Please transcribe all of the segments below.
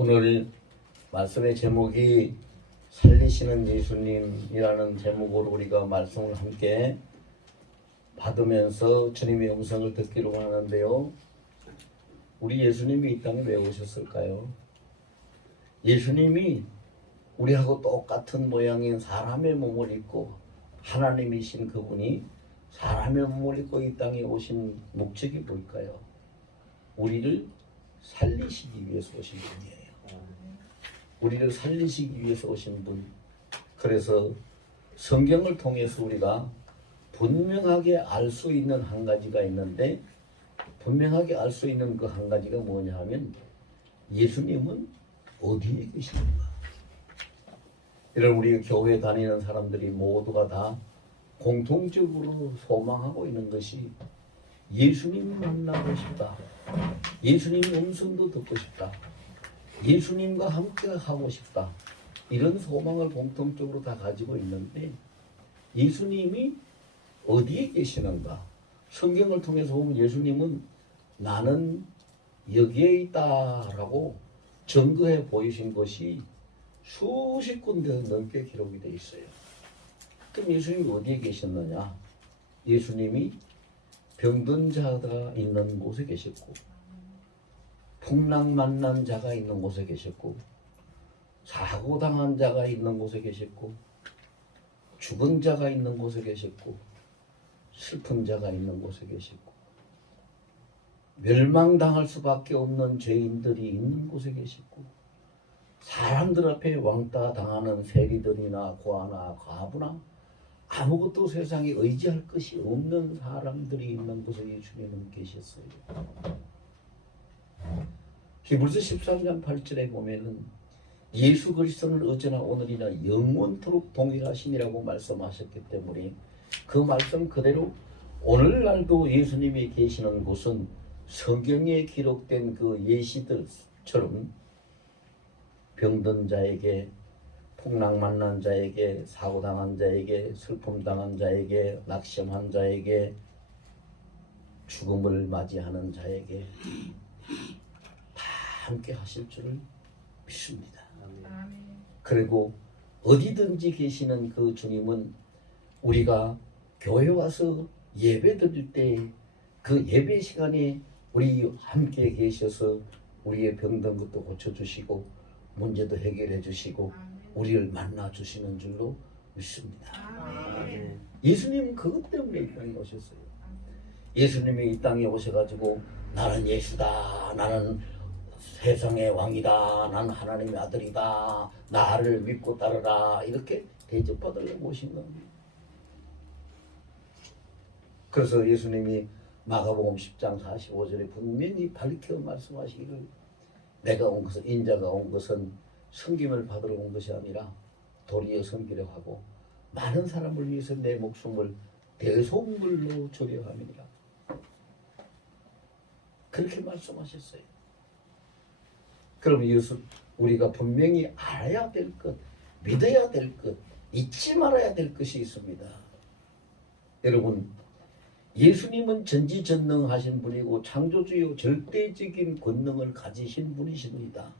오늘 말씀의 제목이 살리시는 예수님이라는 제목으로 우리가 말씀을 함께 받으면서 주님의 음성을 듣기로 하는데요. 우리 예수님이 이 땅에 왜 오셨을까요? 예수님이 우리하고 똑같은 모양인 사람의 몸을 입고 하나님이신 그분이 사람의 몸을 입고 이 땅에 오신 목적이 뭘까요? 우리를 살리시기 위해서 오신 분이에요. 우리를 살리시기 위해서 오신 분. 그래서 성경을 통해서 우리가 분명하게 알 수 있는 한 가지가 있는데, 분명하게 알 수 있는 그 한 가지가 뭐냐 하면 예수님은 어디에 계시는가. 이런 우리 교회 다니는 사람들이 모두가 다 공통적으로 소망하고 있는 것이 예수님을 만나고 싶다. 예수님 음성도 듣고 싶다. 예수님과 함께 하고 싶다. 이런 소망을 공통적으로 다 가지고 있는데, 예수님이 어디에 계시는가? 성경을 통해서 보면 예수님은 나는 여기에 있다라고 증거해 보이신 것이 수십 군데 넘게 기록이 되어 있어요. 그럼 예수님이 어디에 계셨느냐? 예수님이 병든 자가 있는 곳에 계셨고, 풍랑 만난 자가 있는 곳에 계셨고, 사고당한 자가 있는 곳에 계셨고, 죽은 자가 있는 곳에 계셨고, 슬픈 자가 있는 곳에 계셨고, 멸망당할 수밖에 없는 죄인들이 있는 곳에 계셨고, 사람들 앞에 왕따 당하는 세리들이나 고아나 과부나 아무것도 세상에 의지할 것이 없는 사람들이 있는 곳에 예수님은 계셨어요. 히브리서 13장 8절에 보면은 예수 그리스도는 어제나 오늘이나 영원토록 동일하시니라고 말씀하셨기 때문에 그 말씀 그대로 오늘날도 예수님이 계시는 곳은 성경에 기록된 그 예시들처럼 병든 자에게, 풍랑 만난 자에게, 사고당한 자에게, 슬픔 당한 자에게, 낙심한 자에게, 죽음을 맞이하는 자에게 다 함께 하실 줄을 믿습니다. 그리고 어디든지 계시는 그 주님은 우리가 교회 와서 예배 드릴 때 그 예배 시간에 우리 함께 계셔서 우리의 병든 것도 고쳐주시고 문제도 해결해 주시고 우리를 만나 주시는 줄로 믿습니다. 예수님은 그것 때문에 이 땅에 오셨어요. 예수님이 이 땅에 오셔가지고 나는 예수다, 나는 세상의 왕이다, 나는 하나님의 아들이다, 나를 믿고 따르라, 이렇게 대접받으려고 오신 겁니다. 그래서 예수님이 마가복음 10장 45절에 분명히 밝혀 말씀하시기를 내가 온 것은, 인자가 온 것은 섬김을 받으러 온 것이 아니라 도리어 섬기려 하고 많은 사람을 위해서 내 목숨을 대속물로 주려 함이니라. 그렇게 말씀하셨어요. 그럼 예수, 우리가 분명히 알아야 될 것, 믿어야 될 것, 잊지 말아야 될 것이 있습니다. 여러분, 예수님은 전지전능하신 분이고 창조주요 절대적인 권능을 가지신 분이십니다.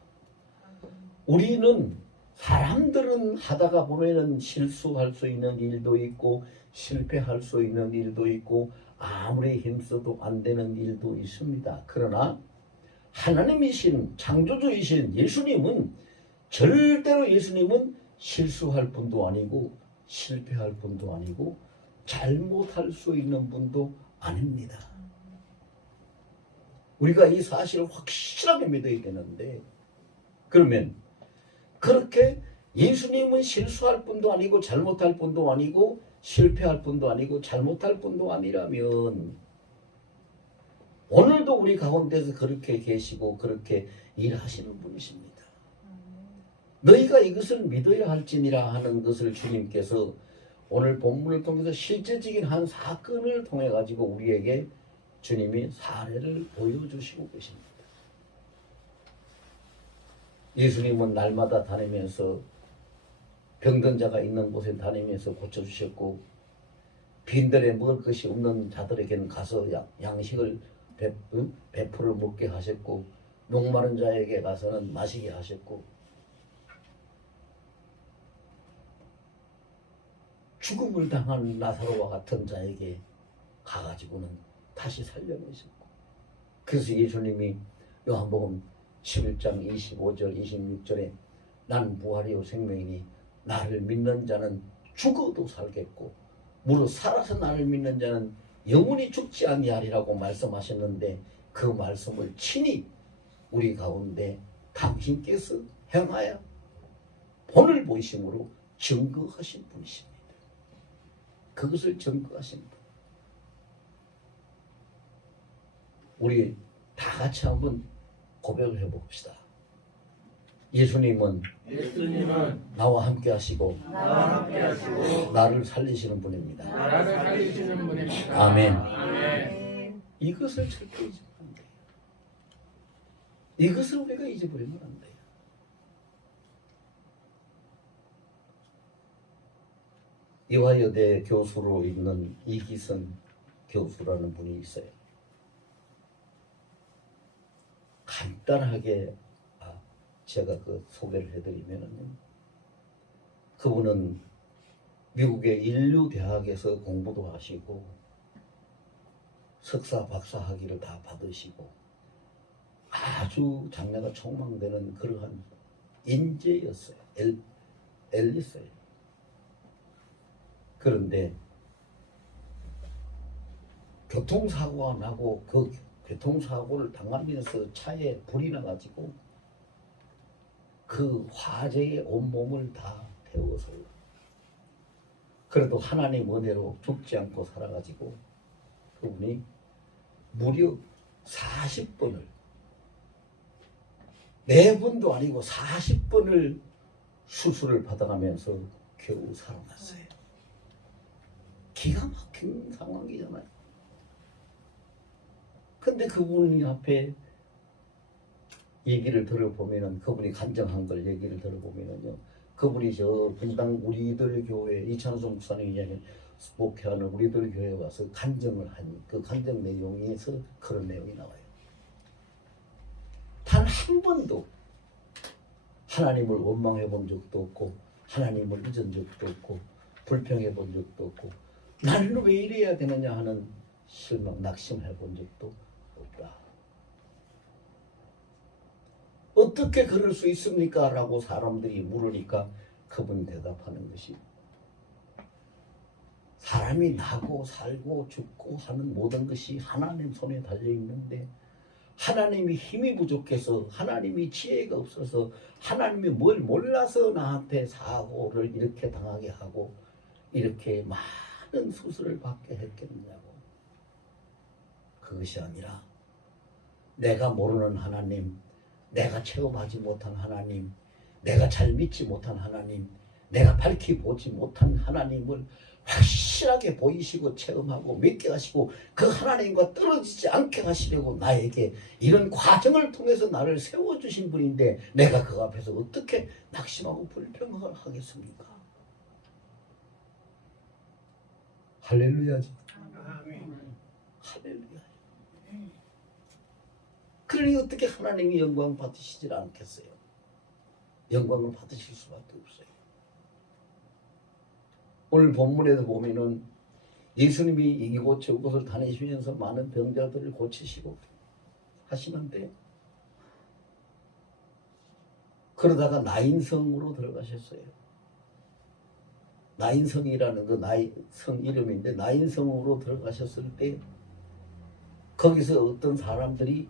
우리는 사람들은 하다가 보면은 실수할 수 있는 일도 있고 실패할 수 있는 일도 있고 아무리 힘써도 안 되는 일도 있습니다. 그러나 하나님이신 창조주이신 예수님은 절대로 예수님은 실수할 분도 아니고 실패할 분도 아니고 잘못할 수 있는 분도 아닙니다. 우리가 이 사실을 확실하게 믿어야 되는데, 그러면 그렇게 예수님은 실수할 분도 아니고 잘못할 분도 아니고 실패할 분도 아니고 잘못할 분도 아니라면 오늘도 우리 가운데서 그렇게 계시고 그렇게 일하시는 분이십니다. 너희가 이것을 믿어야 할지니라 하는 것을 주님께서 오늘 본문을 통해서 실제적인 한 사건을 통해 가지고 우리에게 주님이 사례를 보여주시고 계십니다. 예수님은 날마다 다니면서 병든 자가 있는 곳에 다니면서 고쳐주셨고, 빈들에 먹을 것이 없는 자들에게는 가서 양식을 베풀어 먹게 하셨고, 목마른 자에게 가서는 마시게 하셨고 죽음을 당한 나사로와 같은 자에게 가가지고는 다시 살려내셨고 그래서 예수님이 요한복음 11장 25절 26절에 난 부활이요 생명이니 나를 믿는 자는 죽어도 살겠고 무릇 살아서 나를 믿는 자는 영원히 죽지 아니하리라고 말씀하셨는데 그 말씀을 친히 우리 가운데 당신께서 행하여 본을 보이심으로 증거하신 분이십니다. 그것을 증거하신 분. 우리 다 같이 한번 고백을 해봅시다. 예수님은 나와 함께 하시고 나를 살리시는 분입니다. 아멘. 이것을 절대 잊으면 안 돼요. 이것을 우리가 잊어버리면 안 돼요. 이화여대 교수로 있는 이기선 교수라는 분이 있어요. 간단하게 제가 그 소개를 해드리면은 그분은 미국의 인류대학에서 공부도 하시고 석사 박사 학위를 다 받으시고 아주 장래가 촉망되는 그러한 인재였어요. 엘리스예요. 그런데 교통사고가 나고 그 교통사고를 당하면서 차에 불이 나가지고 그 화재에 온몸을 다 태워서 그래도 하나님 은혜로 죽지 않고 살아가지고 그분이 무려 40번을 4번도 아니고 40번을 수술을 받아가면서 겨우 살아났어요. 기가 막힌 상황이잖아요. 근데 그분 앞에 얘기를 들어보면은 그분이 간증한 걸 얘기를 들어보면은요, 그분이 저 분당 우리들 교회 이찬수 목사님이 목회하는 우리들 교회에 와서 간증을 한 그 간증 내용에서 그런 내용이 나와요. 단 한 번도 하나님을 원망해 본 적도 없고 하나님을 잊은 적도 없고 불평해 본 적도 없고 나는 왜 이래야 되느냐 하는 실망 낙심해 본 적도 없다. 어떻게 그럴 수 있습니까? 라고 사람들이 물으니까 그분이 대답하는 것이 사람이 나고 살고 죽고 하는 모든 것이 하나님 손에 달려있는데 하나님이 힘이 부족해서 하나님이 지혜가 없어서 하나님이 뭘 몰라서 나한테 사고를 이렇게 당하게 하고 이렇게 많은 수술을 받게 했겠느냐고. 그것이 아니라 내가 모르는 하나님, 내가 체험하지 못한 하나님, 내가 잘 믿지 못한 하나님, 내가 밝히 보지 못한 하나님을 확실하게 보이시고 체험하고 믿게 하시고 그 하나님과 떨어지지 않게 하시려고 나에게 이런 과정을 통해서 나를 세워주신 분인데 내가 그 앞에서 어떻게 낙심하고 불평을 하겠습니까? 할렐루야지. 할렐루야. 그러니 어떻게 하나님이 영광 받으시질 않겠어요? 영광을 받으실 수밖에 없어요. 오늘 본문에도 보면은 예수님이 이곳 저곳을 다니시면서 많은 병자들을 고치시고 하시는데 그러다가 나인성으로 들어가셨어요. 나인성이라는 그 나인성 이름인데 나인성으로 들어가셨을 때 거기서 어떤 사람들이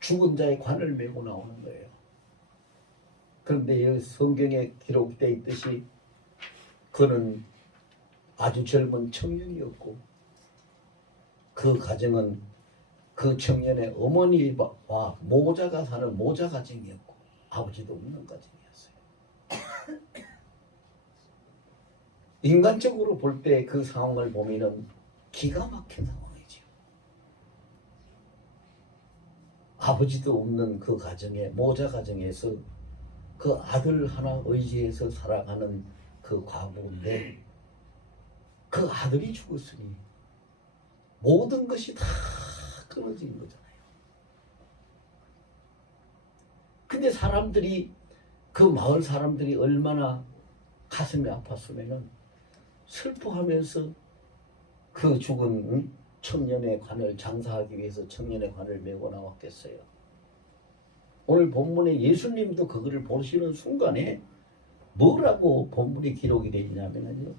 죽은 자의 관을 메고 나오는 거예요. 그런데 성경에 기록되어 있듯이 그는 아주 젊은 청년이었고 그 가정은 그 청년의 어머니와 모자가 사는 모자 가정이었고 아버지도 없는 가정이었어요. 인간적으로 볼 때 그 상황을 보면은 기가 막힌 상황이죠. 아버지도 없는 그 가정에 모자 가정에서 그 아들 하나 의지해서 살아가는 그 과부인데 그 아들이 죽었으니 모든 것이 다 끊어진 거잖아요. 근데 사람들이 그 마을 사람들이 얼마나 가슴이 아팠으면은 슬퍼하면서 그 죽은 청년의 관을 장사하기 위해서 청년의 관을 메고 나왔겠어요. 오늘 본문에 예수님도 그거를 보시는 순간에 뭐라고 본문에 기록이 되어 있냐면요.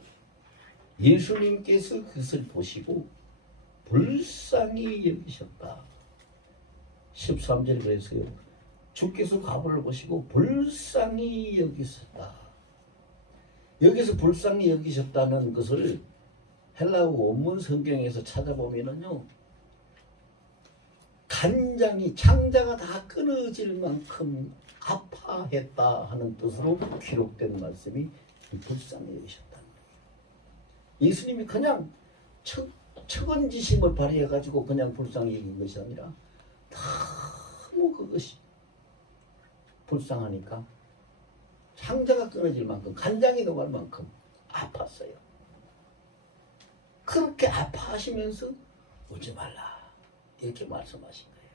예수님께서 그것을 보시고 불쌍히 여기셨다. 13절 그랬어요. 주께서 과부를 보시고 불쌍히 여기셨다. 여기서 불쌍히 여기셨다는 것을 헬라어 원문 성경에서 찾아보면은요, 간장이 창자가 다 끊어질 만큼 아파했다 하는 뜻으로 기록된 말씀이 불쌍히 여기셨다는 거예요. 예수님이 그냥 척언지심을 발휘해가지고 그냥 불쌍히 여긴 것이 아니라 너무 그것이 불쌍하니까 창자가 끊어질 만큼 간장이 녹을 만큼 아팠어요. 그렇게 아파하시면서 울지 말라 이렇게 말씀하신 거예요.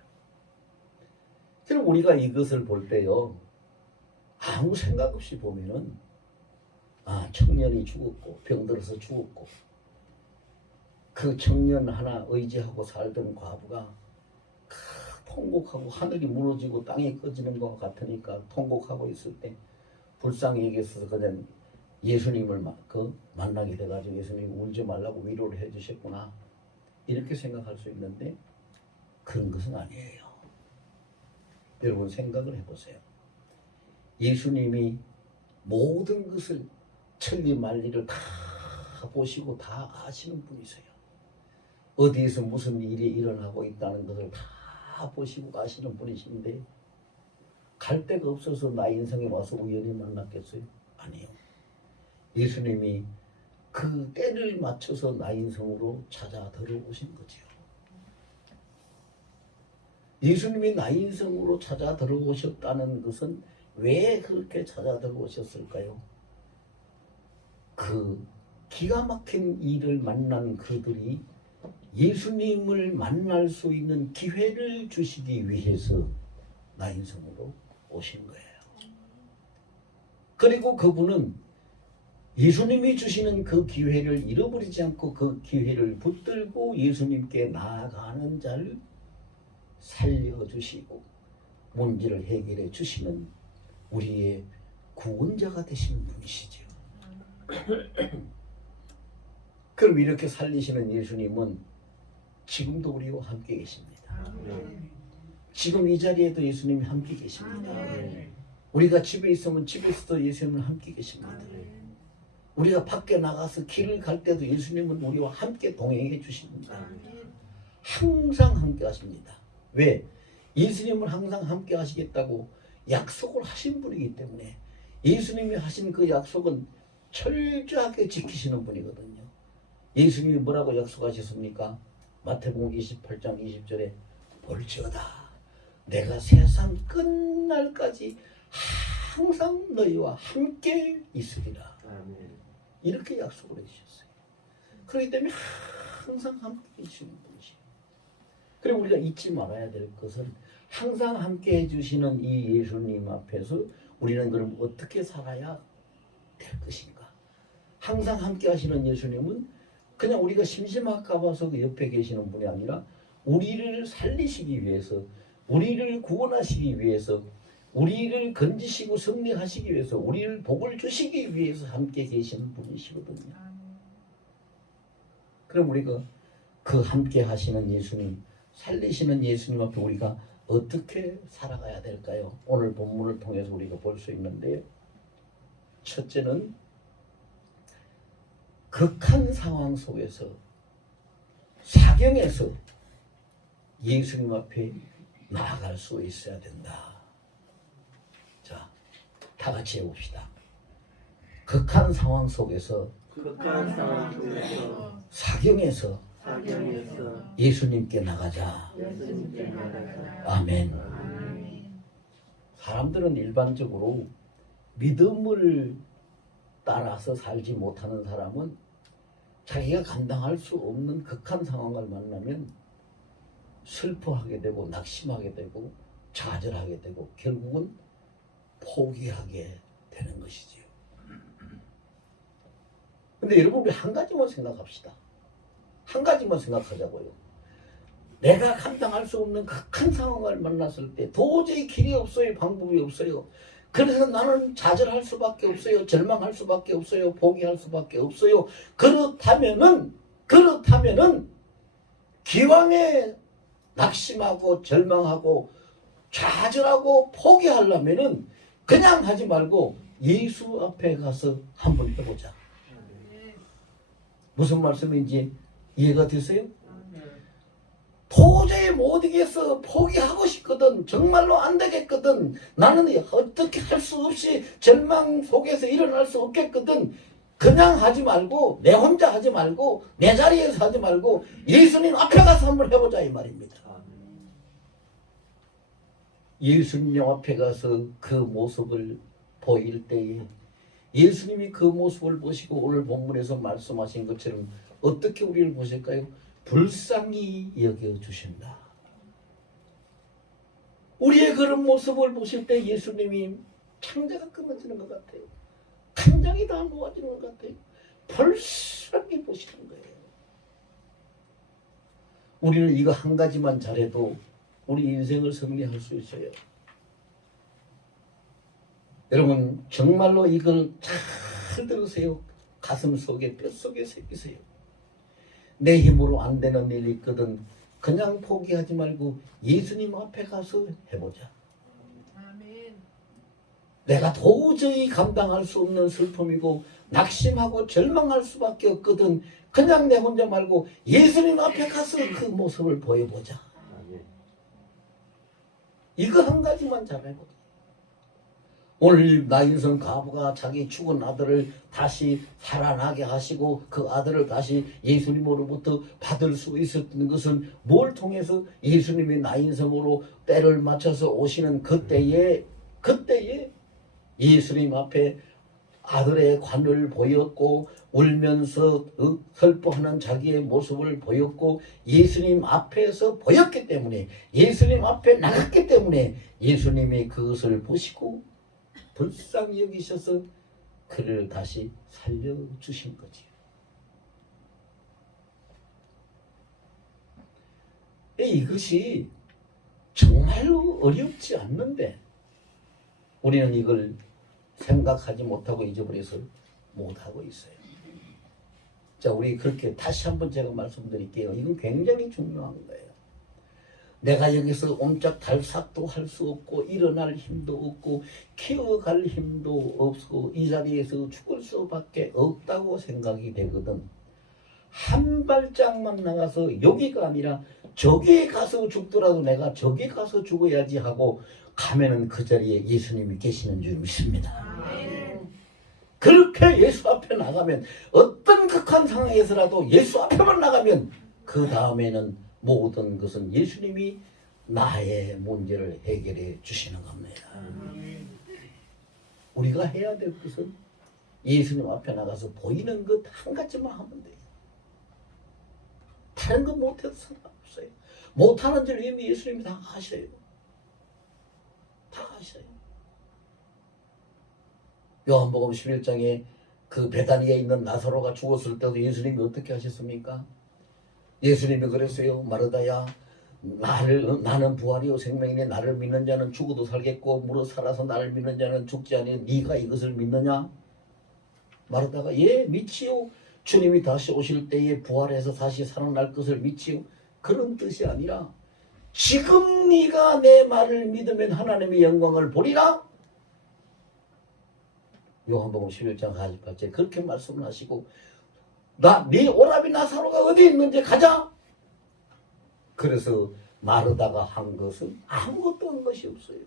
그럼 우리가 이것을 볼 때요, 아무 생각 없이 보면은 청년이 죽었고 병들어서 죽었고 그 청년 하나 의지하고 살던 과부가 통곡하고 하늘이 무너지고 땅이 꺼지는 것 같으니까 통곡하고 있을 때 불쌍히 여기서 그냥 예수님을 만나게 돼가지고 예수님이 울지 말라고 위로를 해주셨구나 이렇게 생각할 수 있는데 그런 것은 아니에요. 여러분 생각을 해보세요. 예수님이 모든 것을 천리 만리를 다 보시고 다 아시는 분이세요. 어디에서 무슨 일이 일어나고 있다는 것을 다 보시고 가시는 분이신데 갈 데가 없어서 나 인생에 와서 우연히 만났겠어요? 아니요. 예수님이 그 때를 맞춰서 나 인생으로 찾아 들어오신 거죠. 예수님이 나 인생으로 찾아 들어오셨다는 것은 왜 그렇게 찾아 들어오셨을까요? 그 기가 막힌 일을 만난 그들이 예수님을 만날 수 있는 기회를 주시기 위해서 나 인생으로 오신 거예요. 그리고 그분은 예수님이 주시는 그 기회를 잃어버리지 않고 그 기회를 붙들고 예수님께 나아가는 자를 살려주시고 문제를 해결해 주시는 우리의 구원자가 되시는 분이시죠. 그럼 이렇게 살리시는 예수님은 지금도 우리와 함께 계십니다. 지금 이 자리에도 예수님이 함께 계십니다. 우리가 집에 있으면 집에서도 예수님은 함께 계십니다. 우리가 밖에 나가서 길을 갈 때도 예수님은 우리와 함께 동행해 주십니다. 항상 함께 하십니다. 왜? 예수님은 항상 함께 하시겠다고 약속을 하신 분이기 때문에 예수님이 하신 그 약속은 철저하게 지키시는 분이거든요. 예수님이 뭐라고 약속하셨습니까? 마태복음 28장 20절에 볼지어다 내가 세상 끝날까지 항상 너희와 함께 있으리라. 이렇게 약속을 해주셨어요. 그렇기 때문에 항상 함께 해주시는 분이시에요. 그리고 우리가 잊지 말아야 될 것은 항상 함께 해주시는 이 예수님 앞에서 우리는 그럼 어떻게 살아야 될 것인가? 항상 함께 하시는 예수님은 그냥 우리가 심심할까 봐서 그 옆에 계시는 분이 아니라 우리를 살리시기 위해서, 우리를 구원하시기 위해서, 우리를 건지시고 승리하시기 위해서, 우리를 복을 주시기 위해서 함께 계시는 분이시거든요. 그럼 우리가 그 함께 하시는 예수님, 살리시는 예수님 앞에 우리가 어떻게 살아가야 될까요? 오늘 본문을 통해서 우리가 볼 수 있는데, 첫째는 극한 상황 속에서 사경에서 예수님 앞에 나아갈 수 있어야 된다. 자, 다 같이 해봅시다. 극한 상황 속에서 사경에서 예수님께 나가자. 아멘. 사람들은 일반적으로 믿음을 따라서 살지 못하는 사람은 자기가 감당할 수 없는 극한 상황을 만나면 슬퍼하게 되고 낙심하게 되고 좌절하게 되고 결국은 포기하게 되는 것이지요. 근데 여러분 우리 한 가지만 생각합시다. 한 가지만 생각하자고요. 내가 감당할 수 없는 극한 상황을 만났을 때 도저히 길이 없어요. 방법이 없어요. 그래서 나는 좌절할 수밖에 없어요. 절망할 수밖에 없어요. 포기할 수밖에 없어요. 그렇다면은 기왕에 낙심하고 절망하고 좌절하고 포기하려면은 그냥 하지 말고 예수 앞에 가서 한번 해보자. 무슨 말씀인지 이해가 되세요? 도저히 못 이겨서 포기하고 싶거든. 정말로 안 되겠거든. 나는 어떻게 할 수 없이 절망 속에서 일어날 수 없겠거든. 그냥 하지 말고 내 혼자 하지 말고 내 자리에서 하지 말고 예수님 앞에 가서 한번 해보자 이 말입니다. 예수님 앞에 가서 그 모습을 보일 때에 예수님이 그 모습을 보시고 오늘 본문에서 말씀하신 것처럼 어떻게 우리를 보실까요? 불쌍히 여겨주신다. 우리의 그런 모습을 보실 때 예수님이 창자가 끊어지는 것 같아요. 간장이 다 놓아지는 것 같아요. 불쌍히 보시는 거예요. 우리는 이거 한 가지만 잘해도 우리 인생을 승리할 수 있어요. 여러분 정말로 이걸 잘 들으세요. 가슴 속에 뼛속에 새기세요. 내 힘으로 안 되는 일이 있거든 그냥 포기하지 말고 예수님 앞에 가서 해보자. 아멘. 내가 도저히 감당할 수 없는 슬픔이고 낙심하고 절망할 수밖에 없거든 그냥 내 혼자 말고 예수님 앞에 가서 그 모습을 보여보자. 아멘. 이거 한 가지만 잘해보자. 오늘 나인성 과부가 자기 죽은 아들을 다시 살아나게 하시고 그 아들을 다시 예수님으로부터 받을 수 있었던 것은 뭘 통해서 예수님이 나인성으로 때를 맞춰서 오시는 그때에 예수님 앞에 아들의 관을 보였고 울면서 슬퍼하는 자기의 모습을 보였고 예수님 앞에서 보였기 때문에 예수님 앞에 나갔기 때문에 예수님이 그것을 보시고 불쌍히 여기셔서 그를 다시 살려주신 거지. 이것이 정말로 어렵지 않는데 우리는 이걸 생각하지 못하고 잊어버려서 못하고 있어요. 자, 우리 그렇게 다시 한번 제가 말씀드릴게요. 이건 굉장히 중요한 거예요. 내가 여기서 옴짝달싹도 할 수 없고 일어날 힘도 없고 키워갈 힘도 없고 이 자리에서 죽을 수밖에 없다고 생각이 되거든. 한 발짝만 나가서 여기가 아니라 저기에 가서 죽더라도 내가 저기 가서 죽어야지 하고 가면은 그 자리에 예수님이 계시는 줄 믿습니다. 그렇게 예수 앞에 나가면 어떤 극한 상황에서라도 예수 앞에만 나가면 그 다음에는 모든 것은 예수님이 나의 문제를 해결해 주시는 겁니다. 우리가 해야 될 것은 예수님 앞에 나가서 보이는 것 한 가지만 하면 돼요. 다른 거 못해도 상관없어요. 못하는 줄 이미 예수님이 다 하셔요. 다 하셔요. 요한복음 11장에 그 베다니에 있는 나사로가 죽었을 때도 예수님이 어떻게 하셨습니까? 예수님이 그랬어요. 마르다야 나는 부활이요 생명이니 나를 믿는 자는 죽어도 살겠고 무릇 살아서 나를 믿는 자는 죽지 아니하니 네가 이것을 믿느냐? 마르다가 예 믿지요. 주님이 다시 오실 때에 부활해서 다시 살아날 것을 믿지요. 그런 뜻이 아니라 지금 네가 내 말을 믿으면 하나님의 영광을 보리라. 요한복음 11장 48절 그렇게 말씀을 하시고 네 오라비 나사로가 어디 있는지 가자. 그래서 마르다가 한 것은 아무것도 한 것이 없어요.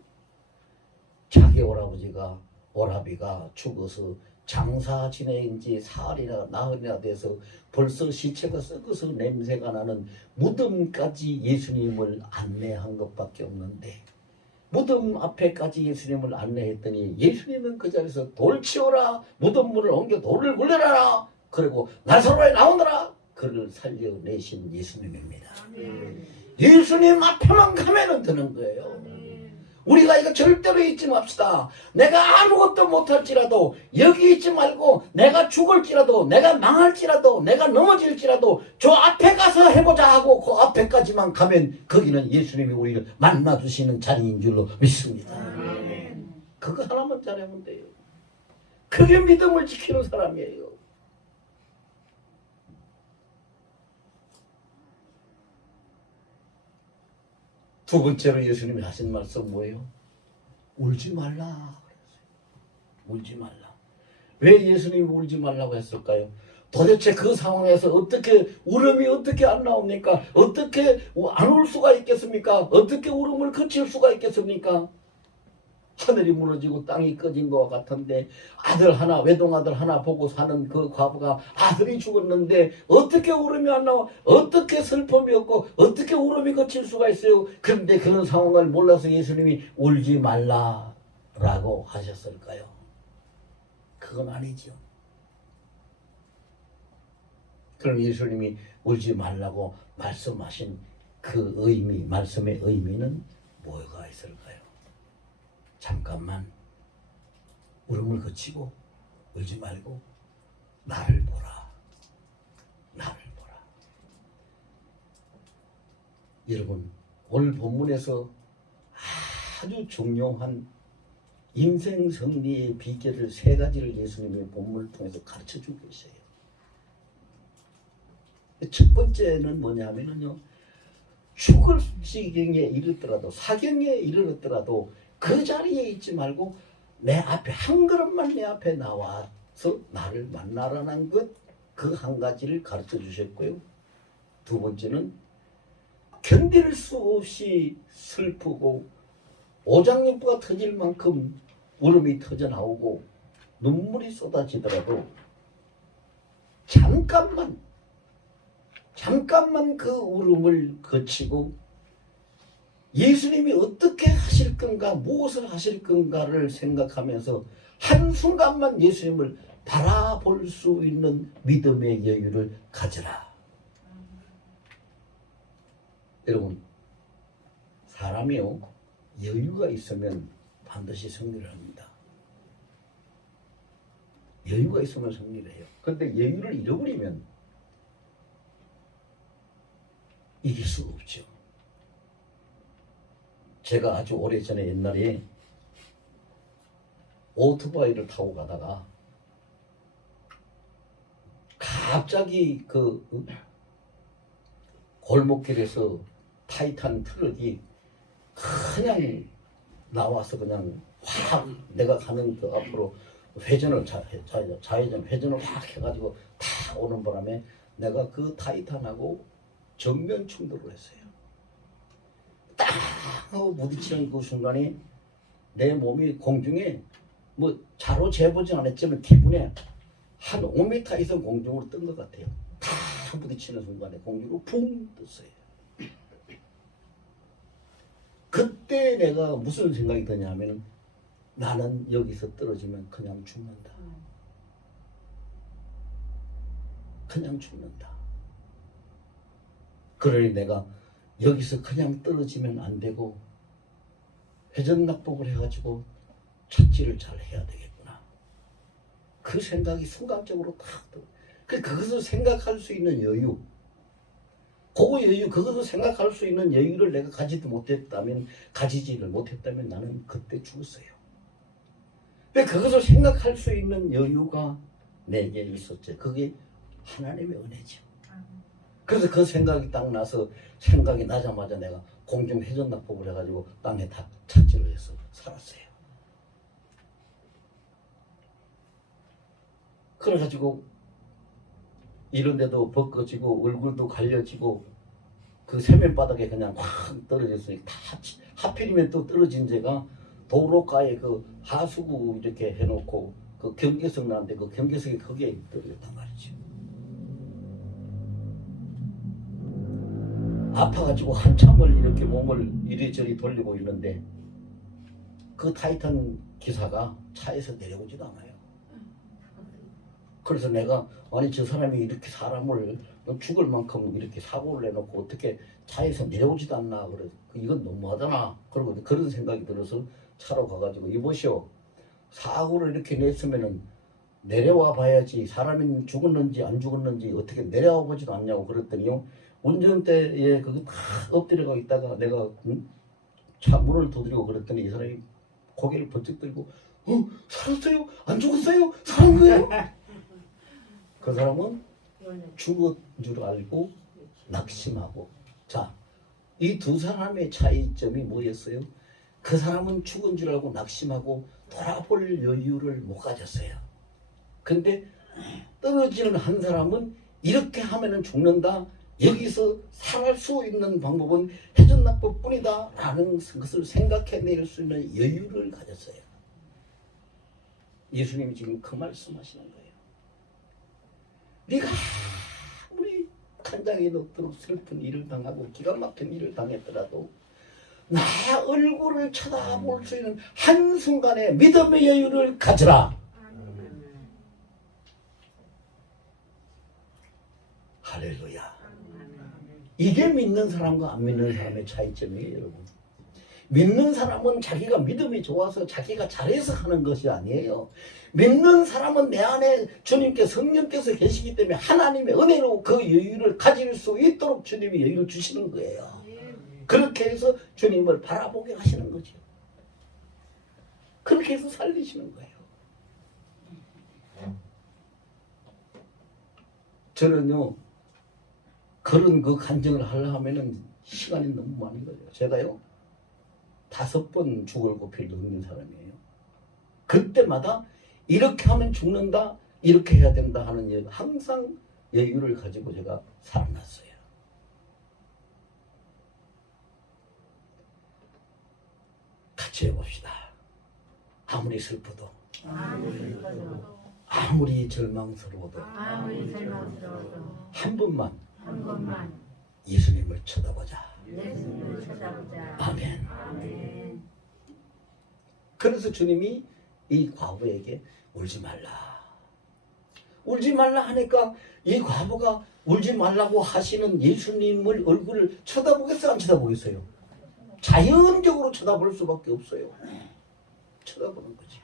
자기 오라비가 죽어서 장사 지내인 지 사흘이나 나흘이나 돼서 벌써 시체가 썩어서 냄새가 나는 무덤까지 예수님을 안내한 것밖에 없는데 무덤 앞에까지 예수님을 안내했더니 예수님은 그 자리에서 돌 치워라 무덤문을 옮겨 돌을 굴려라 그리고 나사로에 나오너라 그를 살려내신 예수님입니다. 예수님 앞에만 가면은 되는 거예요. 우리가 이거 절대로 잊지 맙시다. 내가 아무것도 못할지라도 여기 있지 말고 내가 죽을지라도 내가 망할지라도 내가 넘어질지라도 저 앞에 가서 해보자 하고 그 앞에까지만 가면 거기는 예수님이 우리를 만나주시는 자리인 줄로 믿습니다. 그거 하나만 잘하면 돼요. 그게 믿음을 지키는 사람이에요. 두 번째로 예수님이 하신 말씀 뭐예요? 울지 말라 그랬어요. 울지 말라. 왜 예수님이 울지 말라고 했을까요? 도대체 그 상황에서 어떻게 울음이 어떻게 안 나옵니까? 어떻게 안 울 수가 있겠습니까? 어떻게 울음을 그칠 수가 있겠습니까? 하늘이 무너지고 땅이 꺼진 것과 같은데 아들 하나 외동아들 하나 보고 사는 그 과부가 아들이 죽었는데 어떻게 울음이 안 나와? 어떻게 슬픔이 없고 어떻게 울음이 그칠 수가 있어요? 그런데 그런 상황을 몰라서 예수님이 울지 말라라고 하셨을까요? 그건 아니죠. 그럼 예수님이 울지 말라고 말씀하신 그 의미, 말씀의 의미는 뭐가 있을까요? 잠깐만 울음을 그치고 울지 말고 나를 보라. 나를 보라. 여러분 오늘 본문에서 아주 중요한 인생 승리의 비결을 세 가지를 예수님의 본문을 통해서 가르쳐주고 계세요. 첫 번째는 뭐냐면요, 죽을 지경에 이르더라도 사경에 이르렀더라도 그 자리에 있지 말고 내 앞에 한 걸음만 내 앞에 나와서 나를 만나라는 것, 그 한 가지를 가르쳐 주셨고요. 두 번째는 견딜 수 없이 슬프고 오장육부가 터질 만큼 울음이 터져 나오고 눈물이 쏟아지더라도 잠깐만 그 울음을 거치고 예수님이 어떻게 하실 건가, 무엇을 하실 건가를 생각하면서 한순간만 예수님을 바라볼 수 있는 믿음의 여유를 가져라. 여러분, 사람이요, 여유가 있으면 반드시 승리를 합니다. 여유가 있으면 승리를 해요. 그런데 여유를 잃어버리면 이길 수 없죠. 제가 아주 오래전에 옛날에 오토바이를 타고 가다가 갑자기 그 골목길에서 타이탄 트럭이 그냥 나와서 그냥 확 내가 가는 그 앞으로 회전을 좌회전 회전을 확 해가지고 탁 오는 바람에 내가 그 타이탄하고 정면 충돌을 했어요. 딱 하고 부딪히는 그 순간에 내 몸이 공중에 뭐 자로 재보진 않았지만 기분에 한 5m 이상 공중으로 뜬 것 같아요. 탁 부딪히는 순간에 공중으로 붕 떴어요. 그때 내가 무슨 생각이 드냐면 나는 여기서 떨어지면 그냥 죽는다. 그냥 죽는다. 그러니 내가 여기서 그냥 떨어지면 안 되고 회전낙법을 해가지고 착지를 잘 해야 되겠구나. 그 생각이 순간적으로 탁 들어. 그것을 생각할 수 있는 여유, 그것을 생각할 수 있는 여유를 내가 가지지를 못했다면 나는 그때 죽었어요. 근데 그것을 생각할 수 있는 여유가 내게 있었죠. 그게 하나님의 은혜죠. 그래서 그 생각이 딱 나서 생각이 나자마자 내가 공중 회전낙법을 해가지고 땅에 다 착지를 해서 살았어요. 그래가지고 이런데도 벗겨지고 얼굴도 갈려지고 그 세면바닥에 그냥 확 떨어졌어요. 다 하필이면 또 떨어진 데가 도로가에 그 하수구 이렇게 해놓고 그 경계석 나는데 그 경계석이 거기에 떨어졌단 말이죠. 아파가지고 한참을 이렇게 몸을 이리저리 돌리고 있는데 그 타이탄 기사가 차에서 내려오지도 않아요. 그래서 내가 아니 저 사람이 이렇게 사람을 죽을 만큼 이렇게 사고를 내놓고 어떻게 차에서 내려오지도 않나. 그래 이건 너무하잖아. 그리고 그런 생각이 들어서 차로 가가지고 이보시오, 사고를 이렇게 냈으면은 내려와 봐야지 사람이 죽었는지 안 죽었는지 어떻게 내려와 보지도 않냐고 그랬더니요, 운전대에 그거 다 엎드려가 있다가 내가 차 문을 두드리고 그랬더니 이 사람이 고개를 번쩍 들고 살았어요? 안 죽었어요? 살은 거예요? 그 사람은 죽은 줄 알고 낙심하고. 자, 이 두 사람의 차이점이 뭐였어요? 그 사람은 죽은 줄 알고 낙심하고 돌아볼 여유를 못 가졌어요. 근데 떨어지는 한 사람은 이렇게 하면은 죽는다, 여기서 살할 수 있는 방법은 해전납법뿐이다 라는 것을 생각해낼 수 있는 여유를 가졌어요. 예수님이 지금 그 말씀하시는 거예요. 네가 아무리 간장에 넣도록 슬픈 일을 당하고 기가 막힌 일을 당했더라도 나 얼굴을 쳐다볼 수 있는 한순간의 믿음의 여유를 가져라. 할렐루야. 이게 믿는 사람과 안 믿는 사람의 차이점이에요, 여러분. 믿는 사람은 자기가 믿음이 좋아서 자기가 잘해서 하는 것이 아니에요. 믿는 사람은 내 안에 주님께 성령께서 계시기 때문에 하나님의 은혜로 그 여유를 가질 수 있도록 주님이 여유를 주시는 거예요. 그렇게 해서 주님을 바라보게 하시는 거죠. 그렇게 해서 살리시는 거예요. 저는요, 그런 그 간증을 하려 하면은 시간이 너무 많이 걸려요. 제가요, 5번 죽을 고비를 넘긴 사람이에요. 그때마다 이렇게 하면 죽는다, 이렇게 해야 된다 하는 항상 여유를 가지고 제가 살아났어요. 같이 해봅시다. 아무리 슬퍼도, 아무리 절망스러워도, 한 번만 예수님을 쳐다보자. 아멘. 그래서 주님이 이 과부에게 울지 말라. 울지 말라 하니까 이 과부가 울지 말라고 하시는 예수님을 얼굴을 쳐다보겠어요? 안 쳐다보겠어요? 자연적으로 쳐다볼 수밖에 없어요. 쳐다보는 거지.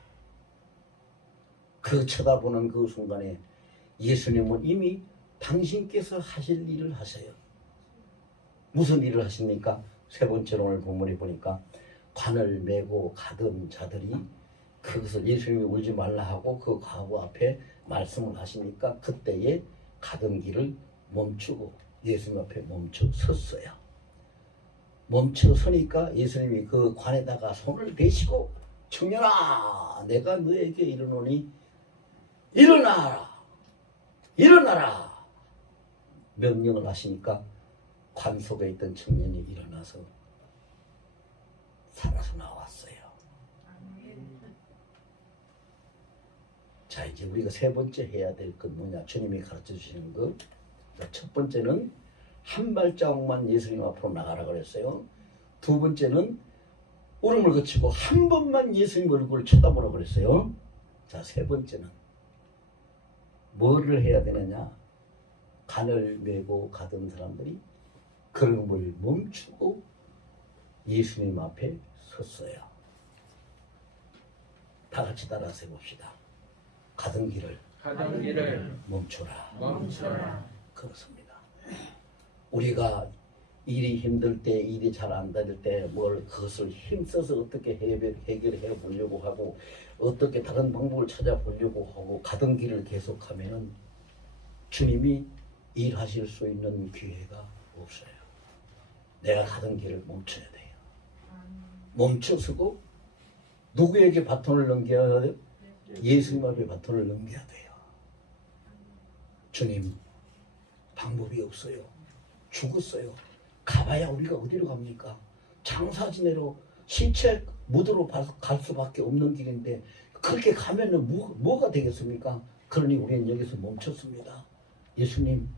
그 쳐다보는 그 순간에 예수님은 이미 당신께서 하실 일을 하세요. 무슨 일을 하십니까? 세 번째로 오늘 본문에 보니까 관을 메고 가던 자들이 그것을 예수님이 울지 말라 하고 그 과부 앞에 말씀을 하시니까 그때에 가던 길을 멈추고 예수님 앞에 멈춰 섰어요. 멈춰 서니까 예수님이 그 관에다가 손을 대시고 청년아, 내가 너에게 이르노니 일어나라, 일어나라 명령을 하시니까 관 속에 있던 청년이 일어나서 살아서 나왔어요. 자, 이제 우리가 세 번째 해야 될 건 뭐냐? 주님이 가르쳐 주시는 것. 첫 번째는 한 발자국만 예수님 앞으로 나가라 그랬어요. 두 번째는 울음을 그치고 한 번만 예수님 얼굴을 쳐다보라 그랬어요. 자, 세 번째는 뭐를 해야 되느냐? 간을 메고 가던 사람들이 걸음을 멈추고 예수님 앞에 섰어요. 다 같이 따라서 해봅시다. 가던 길을 멈춰라. 그렇습니다. 우리가 일이 힘들 때, 일이 잘 안 될 때 뭘 그것을 힘써서 어떻게 해결해 보려고 하고 어떻게 다른 방법을 찾아보려고 하고 가던 길을 계속하면 주님이 일하실 수 있는 기회가 없어요. 내가 가던 길을 멈춰야 돼요. 멈춰서고 누구에게 바톤을 넘겨야 돼요? 예수님 앞에 바톤을 넘겨야 돼요. 주님, 방법이 없어요. 죽었어요. 가봐야 우리가 어디로 갑니까? 장사 지내러 시체 무드로 갈 수밖에 없는 길인데 그렇게 가면은 뭐가 되겠습니까? 그러니 우리는 여기서 멈췄습니다. 예수님,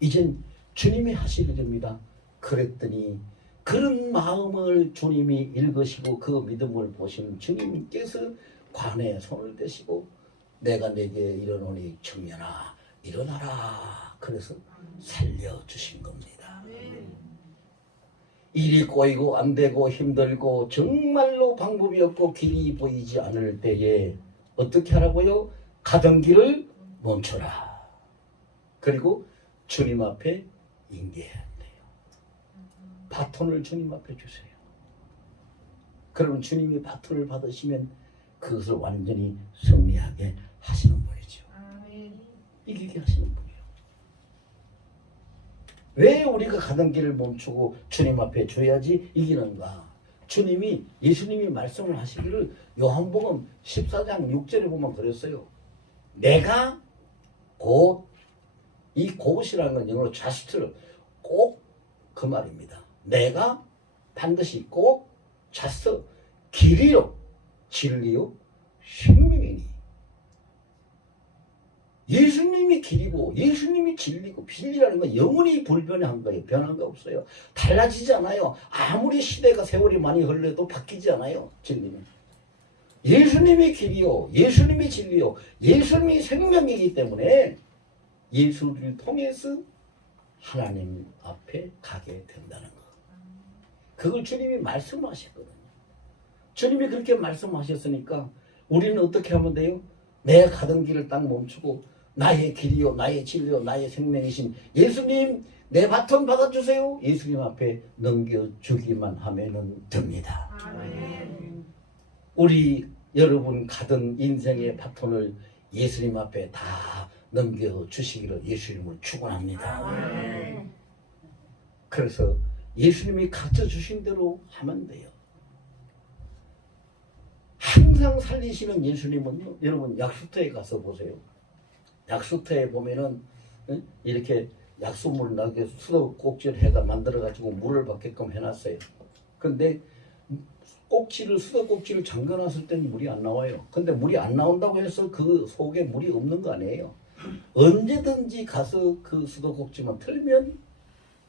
이젠 주님이 하실 일입니다. 그랬더니 그런 마음을 주님이 읽으시고 그 믿음을 보시는 주님께서 관에 손을 대시고 내가 내게 이르노니 청년아 일어나라 그래서 살려주신 겁니다. 일이 꼬이고 안 되고 힘들고 정말로 방법이 없고 길이 보이지 않을 때에 어떻게 하라고요? 가던 길을 멈춰라. 그리고 주님 앞에 인계해야 돼요. 바톤을 주님 앞에 주세요. 그러면 주님이 바톤을 받으시면 그것을 완전히 승리하게 하시는 분이죠. 이기게 하시는 분이에요. 왜 우리가 가던 길을 멈추고 주님 앞에 줘야지 이기는가? 예수님이 말씀을 하시기를 요한복음 14장 6절에 보면 그랬어요. 내가 곧, 이 곧이라는 건 영어로 just, 꼭 그 말입니다. 내가 반드시 꼭 just, 길이요, 진리요, 생명이니. 예수님이 길이고 예수님이 진리고, 진리라는 건 영원히 불변한 거예요. 변한 거 없어요. 달라지지 않아요. 아무리 시대가 세월이 많이 흘러도 바뀌지 않아요. 진리는. 예수님이 길이요, 예수님이 진리요, 예수님이 생명이기 때문에 예수를 통해서 하나님 앞에 가게 된다는 거. 그걸 주님이 말씀하셨거든요. 주님이 그렇게 말씀하셨으니까 우리는 어떻게 하면 돼요? 내가 가던 길을 딱 멈추고 나의 길이요, 나의 진리요, 나의 생명이신 예수님, 내 바톤 받아주세요. 예수님 앞에 넘겨주기만 하면 됩니다. 아멘. 우리 여러분 가던 인생의 바톤을 예수님 앞에 다 넘겨주시기를 예수님을 축원합니다. 아멘. 그래서 예수님이 가르쳐주신 대로 하면 돼요. 항상 살리시는 예수님은요, 여러분 약수터에 가서 보세요. 약수터에 보면은 이렇게 약수물 나게 수도꼭지를 해가 만들어가지고 물을 받게끔 해놨어요. 근데 수도꼭지를 잠가놨을 때는 물이 안 나와요. 근데 물이 안 나온다고 해서 그 속에 물이 없는 거 아니에요. 언제든지 가서 그 수도꼭지만 틀면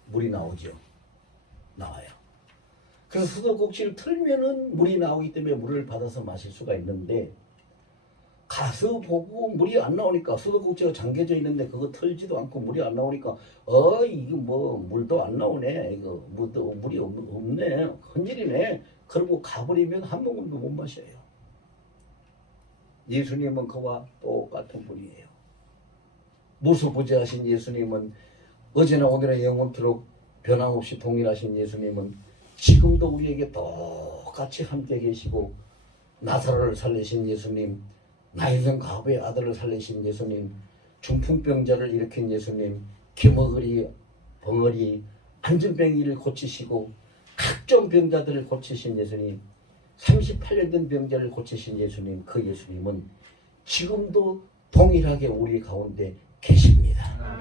물이 나오죠. 나와요. 그래서 수도꼭지를 틀면은 물이 나오기 때문에 물을 받아서 마실 수가 있는데, 가서 보고 물이 안 나오니까, 수도꼭지가 잠겨져 있는데 그거 털지도 않고 물이 안 나오니까 이거 뭐 물도 안 나오네, 이거 물이 없네, 큰일이네, 그러고 가버리면 한 모금도 못 마셔요. 예수님은 그와 똑같은 분이에요. 무소부재하신 예수님은, 어제나 오늘의 영원토록 변함없이 동일하신 예수님은 지금도 우리에게 똑같이 함께 계시고, 나사로를 살리신 예수님, 나인성 가부의 아들을 살리신 예수님, 중풍병자를 일으킨 예수님, 기머거리, 벙어리, 안전병이를 고치시고 각종 병자들을 고치신 예수님, 38년 된 병자를 고치신 예수님, 그 예수님은 지금도 동일하게 우리 가운데 계십니다.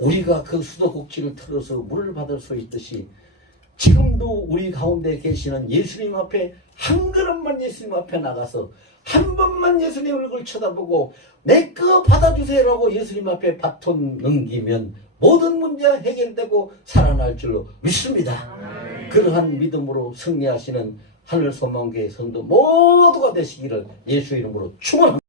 우리가 그 수도꼭지를 틀어서 물을 받을 수 있듯이 지금도 우리 가운데 계시는 예수님 앞에 한 걸음만 예수님 앞에 나가서 한 번만 예수님 얼굴 쳐다보고 내 거 받아주세요라고 예수님 앞에 바톤 넘기면 모든 문제 해결되고 살아날 줄로 믿습니다. 그러한 믿음으로 승리하시는 하늘소망교회 성도 모두가 되시기를 예수 이름으로 축원합니다.